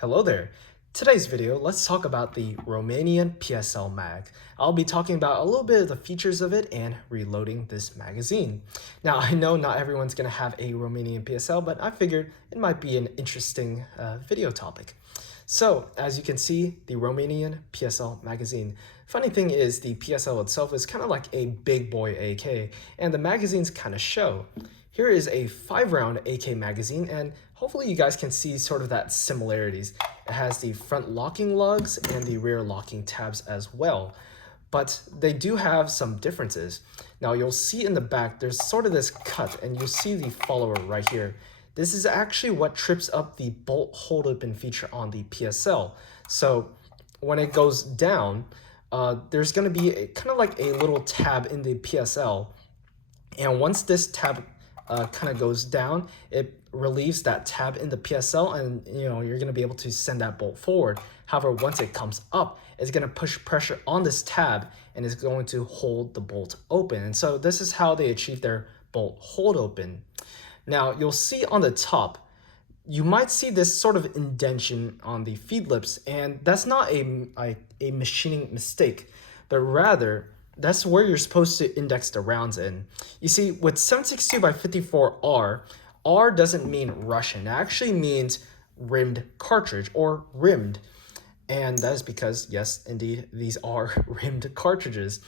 Hello there. Today's video, let's talk about the Romanian PSL mag. I'll be talking about a little bit of the features of it and reloading this magazine. Now, I know not everyone's going to have a Romanian PSL, but I figured it might be an interesting video topic. So, as you can see, the Romanian PSL magazine. Funny thing is, the PSL itself is kind of like a big boy AK, and the magazines kind of show. Here is a 5-round AK magazine, and hopefully you guys can see sort of that similarities. It has the front locking lugs and the rear locking tabs as well, but they do have some differences. Now you'll see in the back, there's sort of this cut, and you'll see the follower right here. This is actually what trips up the bolt hold open feature on the PSL. So when it goes down, there's going to be kind of like a little tab in the PSL, and once this tab kind of goes down, it relieves that tab in the PSL, and you're going to be able to send that bolt forward. However, once it comes up, it's going to push pressure on this tab and is going to hold the bolt open. And so this is how they achieve their bolt hold open. Now you'll see on the top, you might see this sort of indentation on the feed lips, and that's not a machining mistake, but rather that's where you're supposed to index the rounds in. You see, with 7.62x54R, R doesn't mean Russian. It actually means rimmed cartridge or rimmed. And that is because, yes, indeed, these are rimmed cartridges.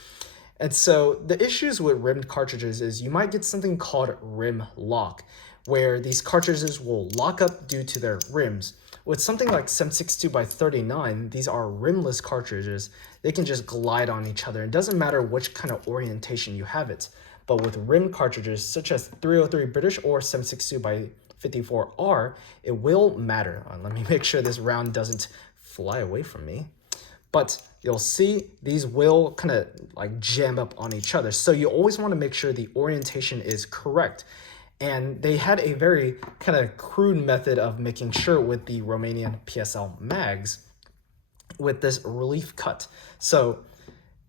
And so the issues with rimmed cartridges is you might get something called rim lock, where these cartridges will lock up due to their rims. With something like 7.62x39, these are rimless cartridges. They can just glide on each other. It doesn't matter which kind of orientation you have it. But with rim cartridges such as 303 British or 7.62x54R, it will matter. Let me make sure this round doesn't fly away from me. But you'll see these will kind of like jam up on each other. So you always want to make sure the orientation is correct. And they had a very kind of crude method of making sure with the Romanian PSL mags with this relief cut. So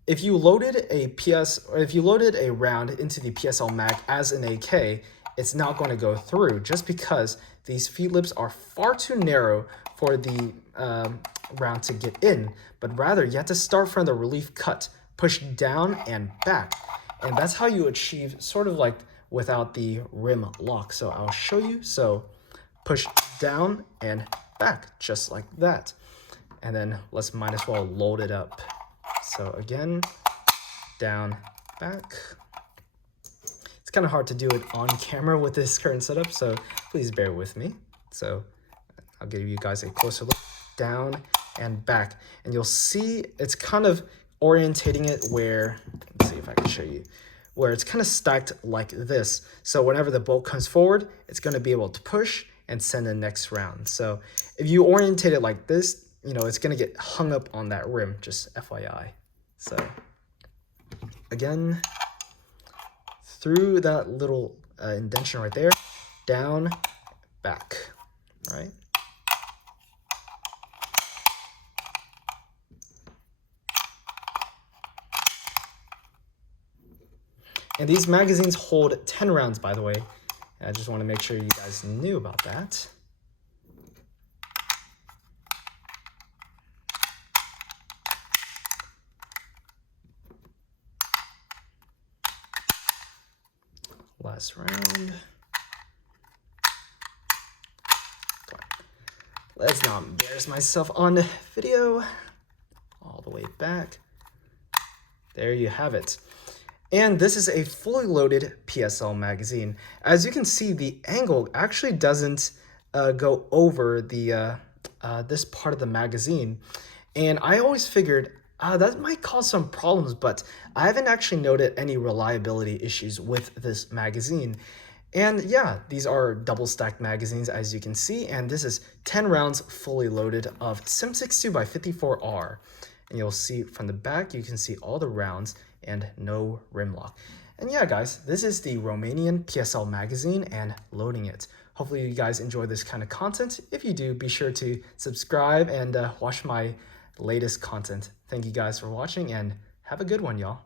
if you loaded a round into the PSL mag as an AK, it's not going to go through just because these feed lips are far too narrow for the round to get in, but rather you have to start from the relief cut, push down and back. And that's how you achieve sort of like without the rim lock. So I'll show you. So push down and back just like that. And then let's might as well load it up. So again, down, back. It's kind of hard to do it on camera with this current setup, so please bear with me. So I'll give you guys a closer look, down and back. And you'll see it's kind of orientating it where, let's see if I can show you, where it's kind of stacked like this. So whenever the bolt comes forward, it's going to be able to push and send the next round. So if you orientate it like this, it's going to get hung up on that rim, just FYI. So again, through that little indentation right there, down, back, right? And these magazines hold 10 rounds, by the way. And I just want to make sure you guys knew about that. Last round. Let's not embarrass myself on video. All the way back. There you have it. And this is a fully loaded PSL magazine. As you can see, the angle actually doesn't go over the this part of the magazine. And I always figured that might cause some problems, but I haven't actually noted any reliability issues with this magazine. And yeah, these are double stacked magazines, as you can see, and this is 10 rounds fully loaded of 7.62x54R. And you'll see from the back, you can see all the rounds and no rim lock. And yeah, guys, this is the Romanian PSL magazine and loading it. Hopefully you guys enjoy this kind of content. If you do, be sure to subscribe and watch my latest content. Thank you guys for watching and have a good one, y'all.